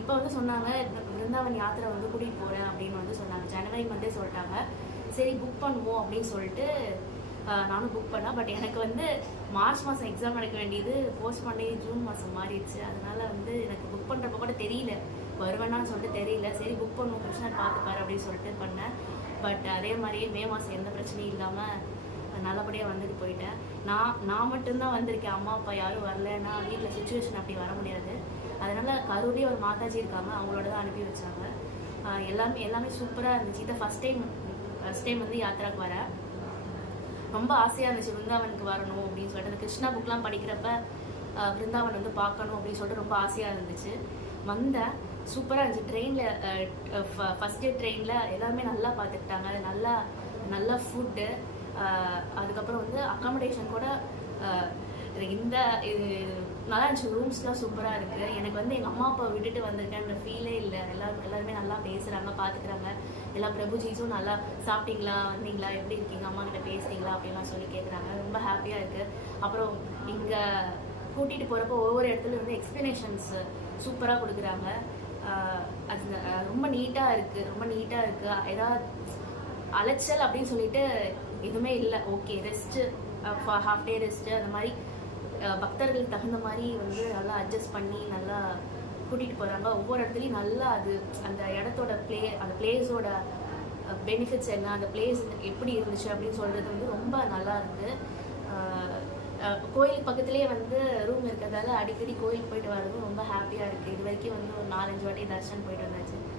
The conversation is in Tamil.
இப்போ வந்து சொன்னாங்க விருந்தாவன் யாத்திரை வந்து கூட்டிகிட்டு போகிறேன் அப்படின்னு வந்து சொன்னாங்க. ஜனவரி மந்தே சொல்லிட்டாங்க. சரி புக் பண்ணுவோம் அப்படின்னு சொல்லிட்டு நானும் புக் பண்ணேன். பட் எனக்கு வந்து மார்ச் மாதம் எக்ஸாம் நடக்க வேண்டியது போஸ்ட் பண்ணி ஜூன் மாதம் மாறிடுச்சு. அதனால வந்து எனக்கு புக் பண்ணுறப்ப கூட தெரியல வருவேன்னான்னு சொல்லிட்டு தெரியல. சரி புக் பண்ணுவோம் கிருஷ்ணர் பார்த்துப்பாரு அப்படின்னு சொல்லிட்டு பண்ணேன். பட் அதே மாதிரியே மே மாதம் எந்த பிரச்சனையும் இல்லாமல் நல்லபடியாக வந்துட்டு போயிட்டேன். நான் மட்டும்தான் வந்திருக்கேன். அம்மா அப்பா யாரும் வரலன்னா வீட்டில் சுச்சுவேஷன் அப்படி வர முடியாது. அதனால் கரூர்லேயே ஒரு மாதாஜி இருக்காங்க, அவங்களோட தான் அனுப்பி வச்சாங்க. எல்லாமே சூப்பராக இருந்துச்சு. இதை ஃபஸ்ட் டைம் வந்து யாத்திராவுக்கு வரேன். ரொம்ப ஆசையாக இருந்துச்சு விருந்தாவனுக்கு வரணும் அப்படின்னு சொல்லிட்டு. அந்த கிருஷ்ணா புக்லாம் படிக்கிறப்ப விருந்தாவன் வந்து பார்க்கணும் அப்படின்னு சொல்லிட்டு ரொம்ப ஆசையாக இருந்துச்சு. வந்தேன், சூப்பராக இருந்துச்சு. ட்ரெயினில் ஃபஸ்ட் டே ட்ரெயினில் எல்லாருமே நல்லா பார்த்துக்கிட்டாங்க. நல்லா ஃபுட்டு, அதுக்கப்புறம் வந்து அக்காமடேஷன் கூட இந்த நல்லா இருந்துச்சு. ரூம்ஸ்லாம் சூப்பராக இருக்குது. எனக்கு வந்து எங்கள் அம்மா அப்பா விட்டுட்டு வந்திருக்கேன்ற ஃபீலே இல்லை. எல்லாருமே நல்லா பேசுகிறாங்க, பார்த்துக்கிறாங்க. எல்லா பிரபுஜீஸும் நல்லா சாப்பிட்டீங்களா, வந்தீங்களா, எப்படி இருக்கீங்க, அம்மா கிட்ட பேசுறீங்களா அப்படின்லாம் சொல்லி கேட்குறாங்க. ரொம்ப ஹாப்பியாக இருக்குது. அப்புறம் இங்கே கூட்டிகிட்டு போகிறப்போ ஒவ்வொரு இடத்துல வந்து எக்ஸ்ப்ளனேஷன்ஸ் சூப்பராக கொடுக்குறாங்க. அது ரொம்ப நீட்டாக இருக்குது. ஏதாவது அலைச்சல் அப்படின்னு சொல்லிட்டு எதுவுமே இல்லை. Okay, rest, half day rest, அந்த மாதிரி பக்தர்களுக்கு தகுந்த மாதிரி வந்து நல்லா அட்ஜஸ்ட் பண்ணி நல்லா கூட்டிகிட்டு போகிறாங்க. ஒவ்வொரு இடத்துலையும் நல்லா அந்த இடத்தோட அந்த பிளேஸோட பெனிஃபிட்ஸ் என்ன, அந்த பிளேஸ் எப்படி இருந்துச்சு அப்படின்னு சொல்கிறது வந்து ரொம்ப நல்லா இருக்குது. கோயில் பக்கத்துலேயே வந்து ரூம் இருக்கிறதால அடிக்கடி கோயிலுக்கு போயிட்டு வரதும் ரொம்ப ஹாப்பியாக இருக்குது. இது வரைக்கும் வந்து ஒரு 4-5 வாட்டி தர்ஷன் போயிட்டு வந்தாச்சு.